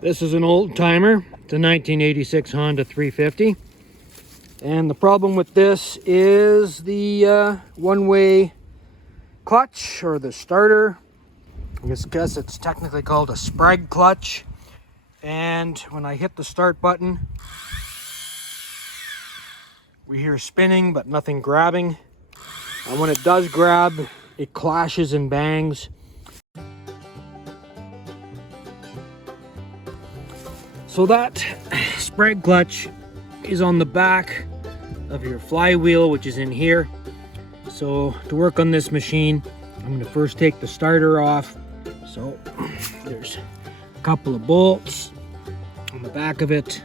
This is an old timer. It's a 1986 Honda 350. And the problem with this is the one-way clutch, or the starter. I guess it's technically called a sprang clutch. And when I hit the start button, we hear spinning but nothing grabbing. And when it does grab, it clashes and bangs. So that sprang clutch is on the back of your flywheel, which is in here. So to work on this machine, I'm going to first take the starter off. So there's a couple of bolts on the back of it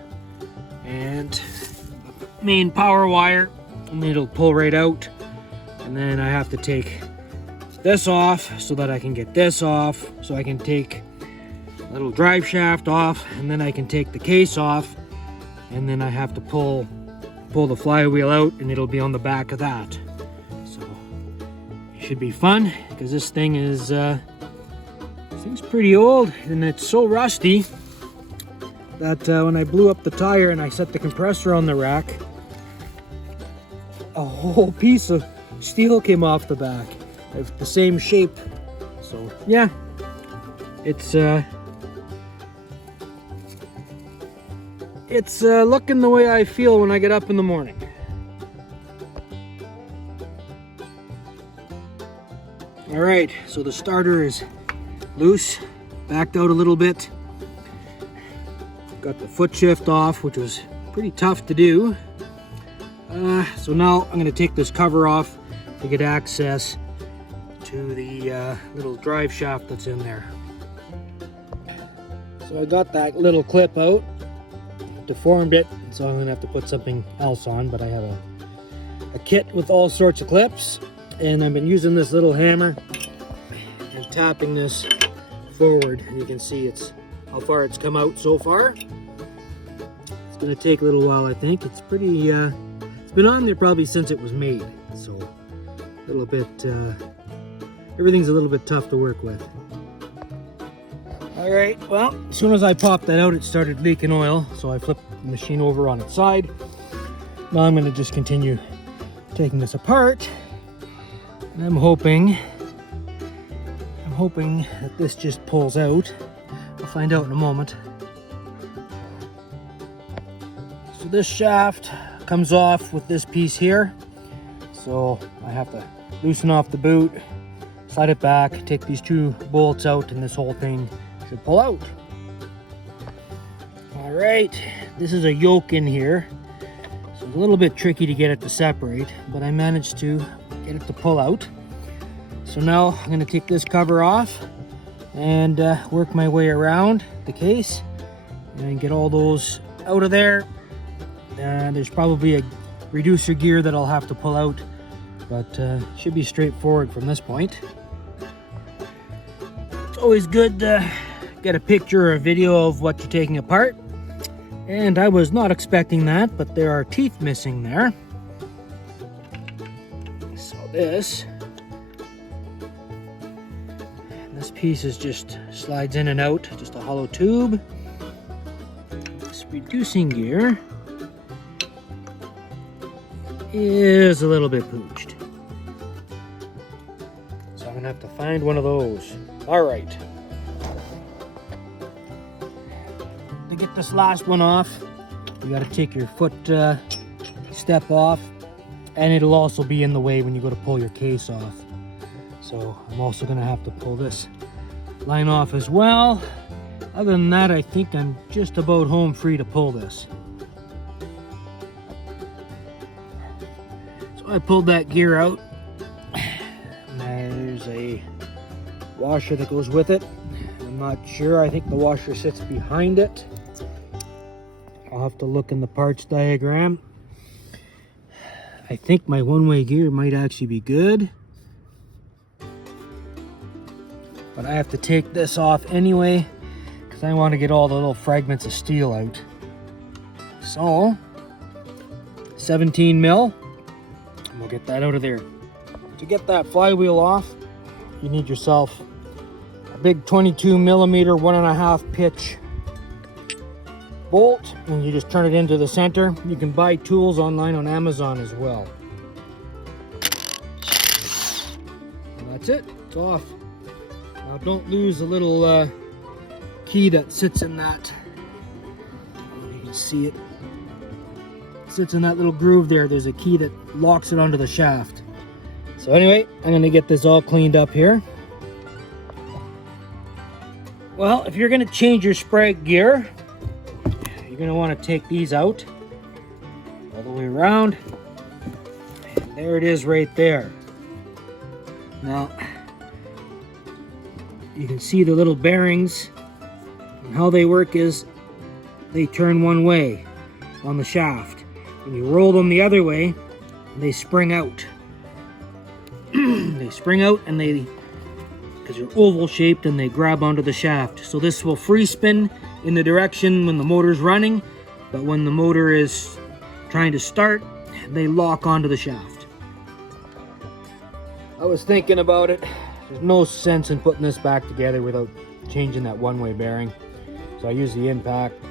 and the main power wire, and it'll pull right out. And then I have to take this off so that I can get this off, so I can take a little drive shaft off, and then I can take the case off, and then I have to pull the flywheel out, and it'll be on the back of that. So it should be fun, because this thing's pretty old, and it's so rusty that when I blew up the tire and I set the compressor on the rack, a whole piece of steel came off the back of the same shape. So yeah, it's looking the way I feel when I get up in the morning. All right, so the starter is loose, backed out a little bit. Got the foot shift off, which was pretty tough to do. So now I'm going to take this cover off to get access to the little drive shaft that's in there. So I got that little clip out, deformed it, so I'm going to have to put something else on, but I have a kit with all sorts of clips, and I've been using this little hammer and tapping this forward, and you can see it's how far it's come out so far. It's going to take a little while, I think. It's pretty it's been on there probably since it was made, so a little bit everything's a little bit tough to work with. All right, well, as soon as I popped that out, it started leaking oil, so I flipped the machine over on its side. Now I'm going to just continue taking this apart, and I'm hoping that this just pulls out. We'll find out in a moment. So this shaft comes off with this piece here, so I have to loosen off the boot, slide it back, take these two bolts out, and this whole thing should pull out. All right, this is a yoke in here, so it's a little bit tricky to get it to separate, but I managed to get it to pull out. So now I'm going to take this cover off and work my way around the case and get all those out of there. There's probably a reducer gear that I'll have to pull out, but should be straightforward from this point. It's always good to get a picture or a video of what you're taking apart, and I was not expecting that, but there are teeth missing there. So this piece is just slides in and out, just a hollow tube. This reducing gear is a little bit pooched, so I'm gonna have to find one of those. All right, to get this last one off, you got to take your foot step off, and it'll also be in the way when you go to pull your case off. So I'm also gonna have to pull this line off as well. Other than that, I think I'm just about home free to pull this. So I pulled that gear out. There's a washer that goes with it. I'm not sure. I think the washer sits behind it. I'll have to look in the parts diagram. I think my one-way gear might actually be good, but I have to take this off anyway because I want to get all the little fragments of steel out. So 17 mil, and we'll get that out of there. To get that flywheel off, you need yourself a big 22 millimeter 1.5 pitch bolt and you just turn it into the center. You can buy tools online on Amazon as well. And that's it, it's off. Now don't lose the little key that sits in that. You can see it. Sits in that little groove there. There's a key that locks it onto the shaft. So anyway, I'm going to get this all cleaned up here. Well, if you're going to change your sprang gear, you're going to want to take these out all the way around. And there it is right there. Now, you can see the little bearings, and how they work is they turn one way on the shaft. When you roll them the other way, they spring out. They spring out and because they're oval shaped, and they grab onto the shaft. So this will free spin in the direction when the motor's running, but when the motor is trying to start, they lock onto the shaft. I was thinking about it. There's no sense in putting this back together without changing that one-way bearing. So I use the impact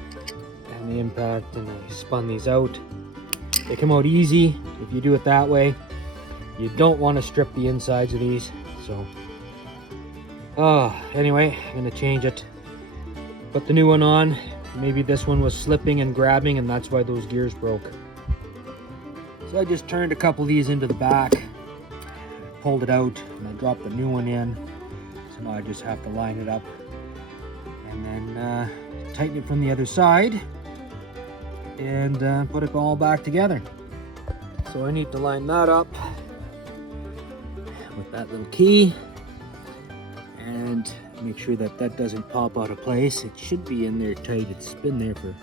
and I spun these out. They come out easy if you do it that way. You don't want to strip the insides of these. So anyway, I'm going to change it. Put the new one on. Maybe this one was slipping and grabbing, and that's why those gears broke. So I just turned a couple of these into the back, pulled it out, and I dropped the new one in. So now I just have to line it up and then tighten it from the other side and put it all back together. So I need to line that up with that little key and make sure that that doesn't pop out of place. It should be in there tight. It's been there for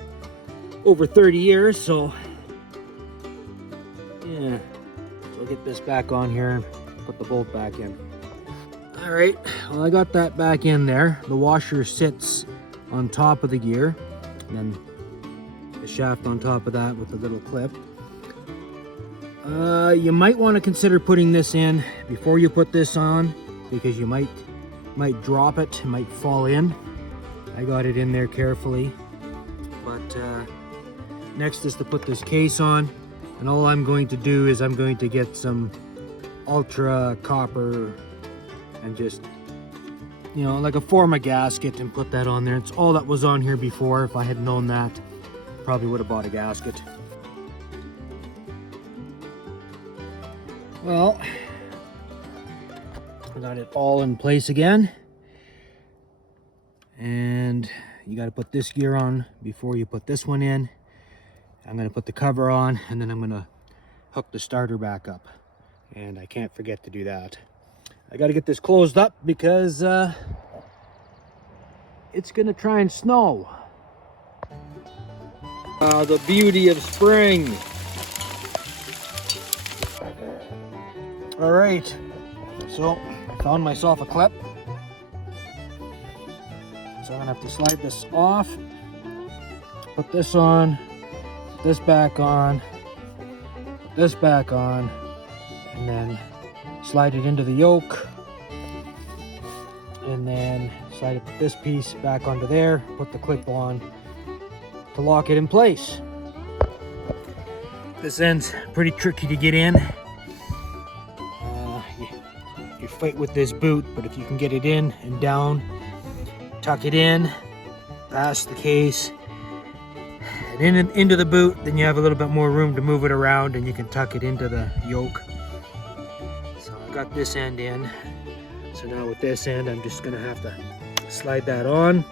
over 30 years, so yeah. So I'll get this back on here and put the bolt back in. All right, well, I got that back in there. The washer sits on top of the gear, and then the shaft on top of that with the little clip. You might want to consider putting this in before you put this on, because you might drop it, might fall in. I got it in there carefully. But next is to put this case on, and all I'm going to do is I'm going to get some ultra copper and just, you know, like a form of gasket, and put that on there. It's all that was on here before. If I had known that, probably would have bought a gasket. Well, I got it all in place again, and you got to put this gear on before you put this one in. I'm going to put the cover on, and then I'm going to hook the starter back up, and I can't forget to do that. I got to get this closed up because it's going to try and snow. The beauty of spring. All right, so I found myself a clip. So I'm gonna have to slide this off, put this on, put this back on, put this back on, and then slide it into the yoke, and then slide this piece back onto there, put the clip on to lock it in place. This end's pretty tricky to get in. You fight with this boot, but if you can get it in and down, tuck it in, past the case, and into the boot, then you have a little bit more room to move it around, and you can tuck it into the yoke. So I got this end in. So now with this end, I'm just gonna have to slide that on,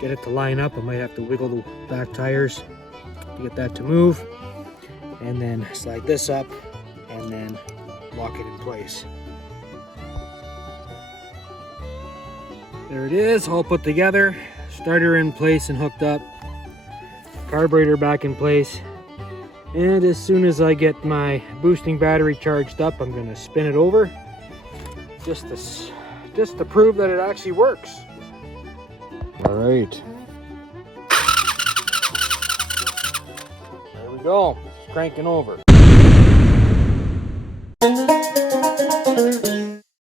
get it to line up. I might have to wiggle the back tires to get that to move, and then slide this up, and then lock it in place. There it is, all put together. Starter in place and hooked up. Carburetor back in place. And as soon as I get my boosting battery charged up, I'm going to spin it over just to prove that it actually works. All right. There we go. It's cranking over.